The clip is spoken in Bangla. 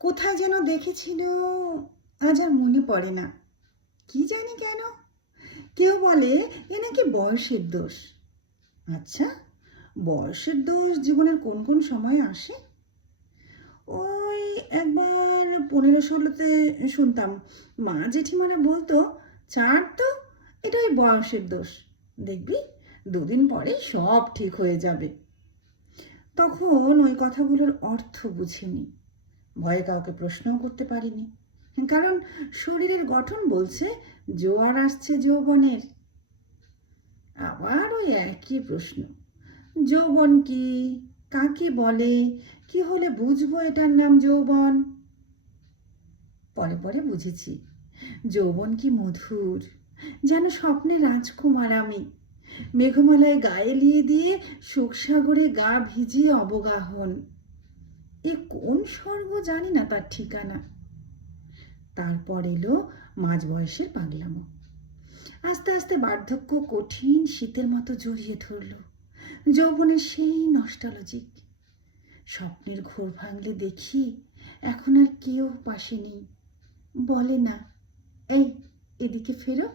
কোথায় যেন দেখেছিল, আজ আর মনে পড়ে না। কি জানি কেন। কেউ বলে এ নাকি বয়সের দোষ। আচ্ছা, বয়সের দোষ জীবনের কোন কোন সময় আসে? ওই একবার 15-16-তে শুনতাম মা জেঠিমারা বলতো, ছাড় তো, এটা ওই বয়সের দোষ, দেখবি দুদিন পরে সব ঠিক হয়ে যাবে। তখন ওই কথাগুলোর অর্থ বুঝিনি, ভয়ে কাউকে প্রশ্নও করতে পারিনি, কারণ শরীরের গঠন বলছে জোয়ার আসছে যৌবনের। আবার ওই একই প্রশ্ন, যৌবন কি, কাকে বলে, কি হলে বুঝবো এটার নাম যৌবন? পরে পরে বুঝেছি, যৌবন কি মধুর, যেন স্বপ্নের রাজকুমার আমি, মেঘমালায় গায়ে লিয়ে দিয়ে সুখসাগরে গা ভিজিয়ে অবগাহন। এ কোন স্বর্গ জানি না তার ঠিকানা। তারপর এলো মাঝ বয়সের পাগলামো। আস্তে আস্তে বার্ধক্য কঠিন শীতের মতো জড়িয়ে ধরল যৌবনের সেই নস্টালজিক। স্বপ্নের ঘোর ভাঙলে দেখি এখন আর কেউ পাশে নেই, বলে না, এই এদিকে ফেরো।